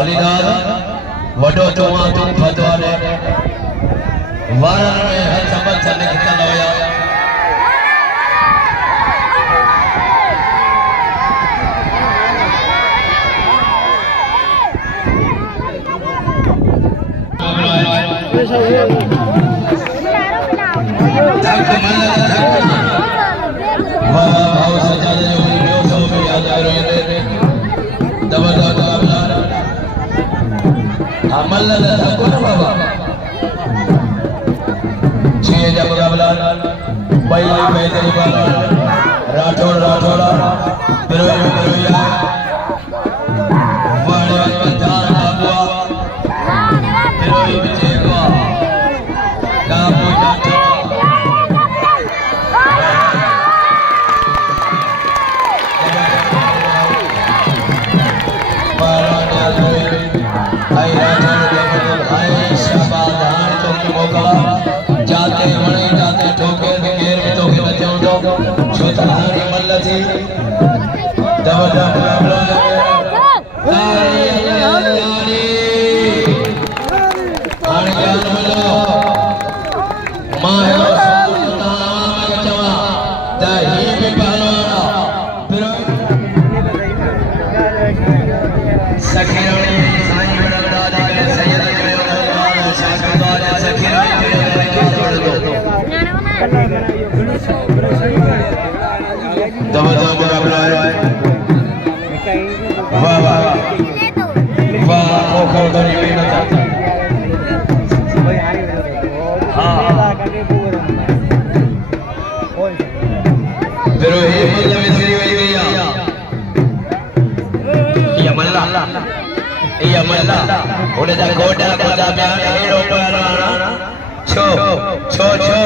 अलीनाथ वडो चोमा तुम फतवाने वारन में हर समझ चलने कितना लोया भाव सजा जो वीडियो सब में याद आ रही है जबरदस्त अमल को ना बाबा छे जब मुकाबला पहले बेहतरी वाला राठौड़ राठौड़ा बिरोया वाले पंचार बाबुआ बिरोई विजय को काबू जातो जाते वणे जाते ठोके घेर में तो के बच्चों तो छोटाहारी मल्ल थी जबरदस्त मुकाबला तारी तारी आने ज्ञान मल्लो मां चवा दही भी पहलवाना सखीरानी साईं बड़ा दादा सैयद जबरदस्त मुकाबला है वाह वाह वाह खोखो धरी मेहनत हां बिरोही मल्ल विसरी वही भैया ये मल्ला उड़े जा कोटा कोटा प्यार एड़ो पहलवाना छो छो छो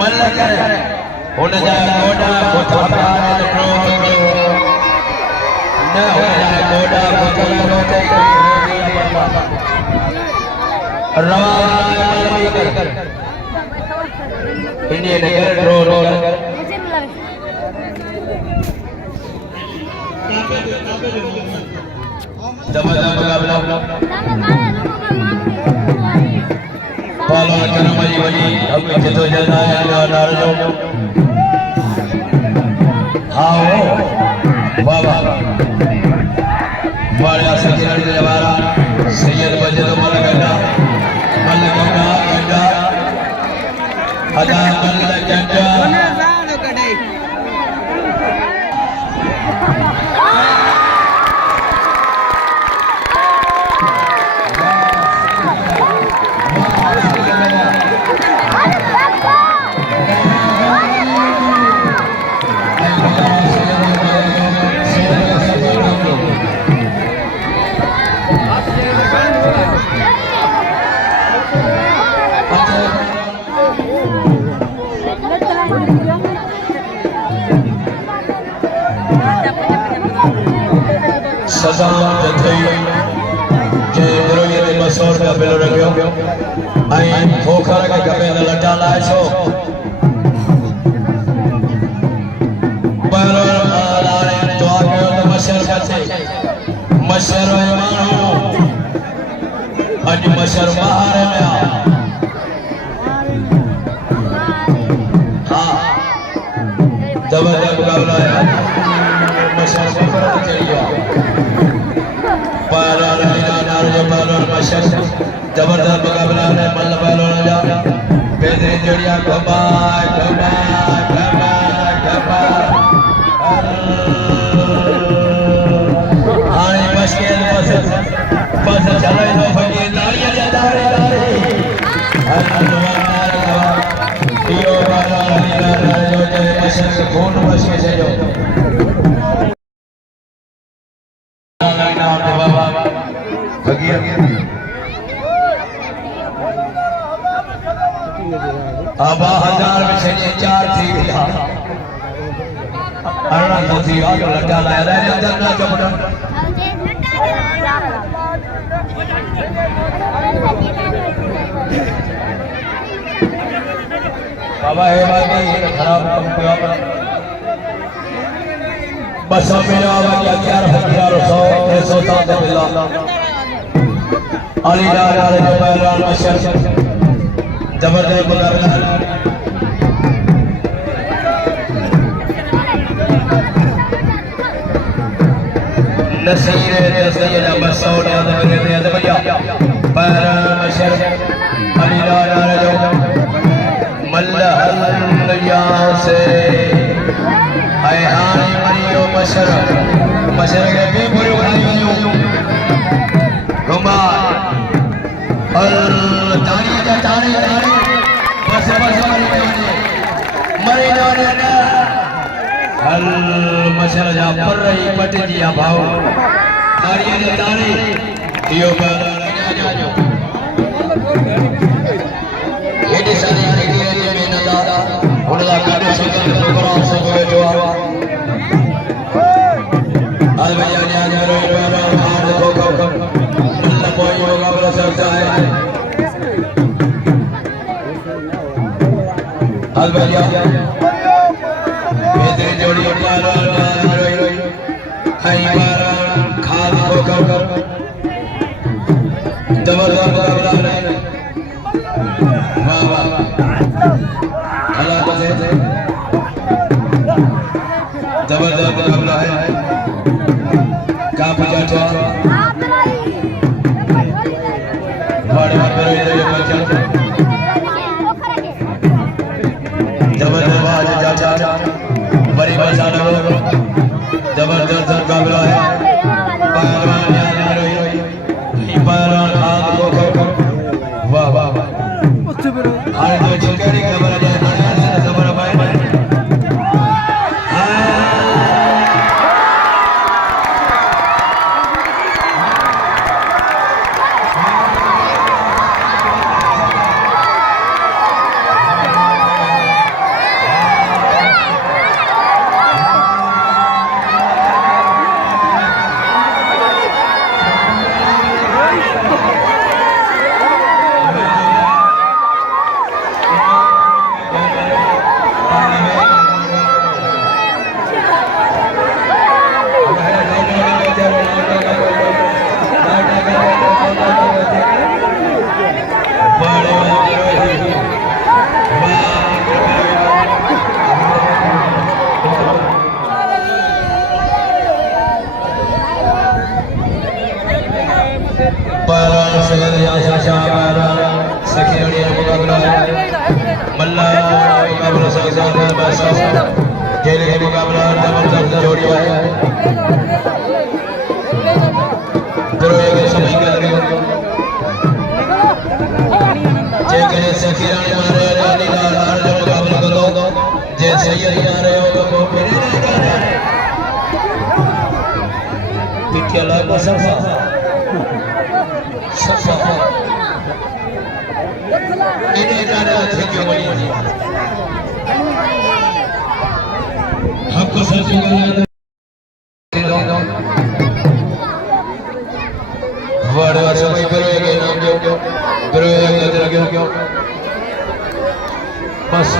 मल्ल कर उड़े जा कोटा कोटा प्यार एड़ो न हो जा कोटा कोटा रोते रवा कर इंडियन नगर रो रो कर जबरदस्त मुकाबला पहलवान करम अली वली अपनी जदोजहद है नारजो आओ वाह वाह बड़े सखीरानी जवारा सैयद बजद मल्ल गड्ढा गड्ढा अदा मल्ल गड्ढा सजाम थई जे बिरोई ते 200 रुपया बिल रखियो ऐं खोखर के गबे लटा लाए छो पहलवान लारे दुआ कयो तो मशर खाते मशर मानो अज मशर बाहर में हां जबरदस्त मुकाबला है मशर खोखर चढ़ी गया पहलवान मशर जबरदस्त मुकाबला है मल्ल पहलवान जा बेहतरीन जोड़ियां कमाल कमाल कमाल कमाल आने मुश्किल बस चलो तो फकीर नारिया जाता है दियो पहलवान जो मशर के खून मशके से जो अब 1000 में से 4 थी विधा अरना तो थी आगे लटा लाया रहने अंदर ना चपड़ा बाबा है बात नहीं खराब कम किया बस मेरा आवा क्या 1100 300 बिल्ला अली डाल जो पहलवान मशर जबरदस्त मुकाबला नसीर तस्वीर बसौड़ याद भैया पहलवान मशर अली डाल जो मल्ला से आयानी मरियो मशर के भी पूरी बनाई घुमा और तारी बस मरी जाने ना हल मशर जा पर रही पट जिया भाव तारी यो लगा जो ये सारी उनका काटे सुंदर प्रोग्राम सब बैठो आज भैया ने आज रोई हार को मतलब कोई होगा बड़ा सरसा है आज भैया बेहतरीन जोड़ी रोई हाई बार खाद को कर जबरदस्त मुकाबला है वाह वाह जबरदस्त मुकाबला है कहाँ पे जाता बड़े जबरदस्त आज जाता बड़ी मसाला जबरदस्त मुकाबला है पहलवान हाथ को वाह वाह वाह हर जो चिकनी खबर है जबर भाई हमको सच बड़ा समय करेंगे नाम जो करेंगे बस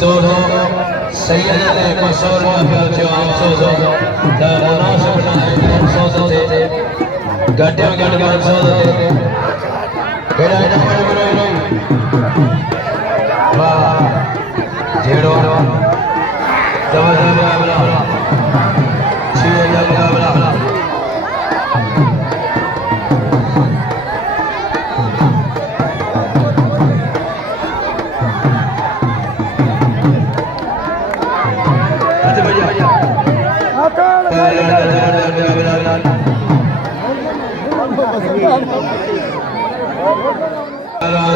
दोनों सैयद ने मशहूर महफिल जो आप सो दाना से बनाए हम सो थे गड्ढे में गड्ढे में सो थे बेड़ा नंबर वाह जेड़ो जबरदस्त मुकाबला छीया मुकाबला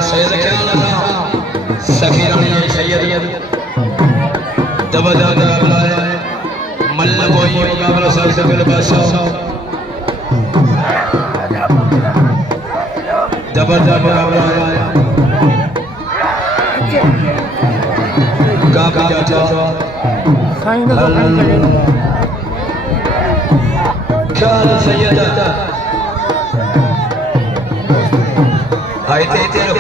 सैयद सखीरानी सैयद जबरदस्त मुकाबला है मल्ल कोई मुकाबला सबसे पहले बादशाह जबरदस्त मुकाबला है काफी चाचा ख्याल सैयद आई तेरे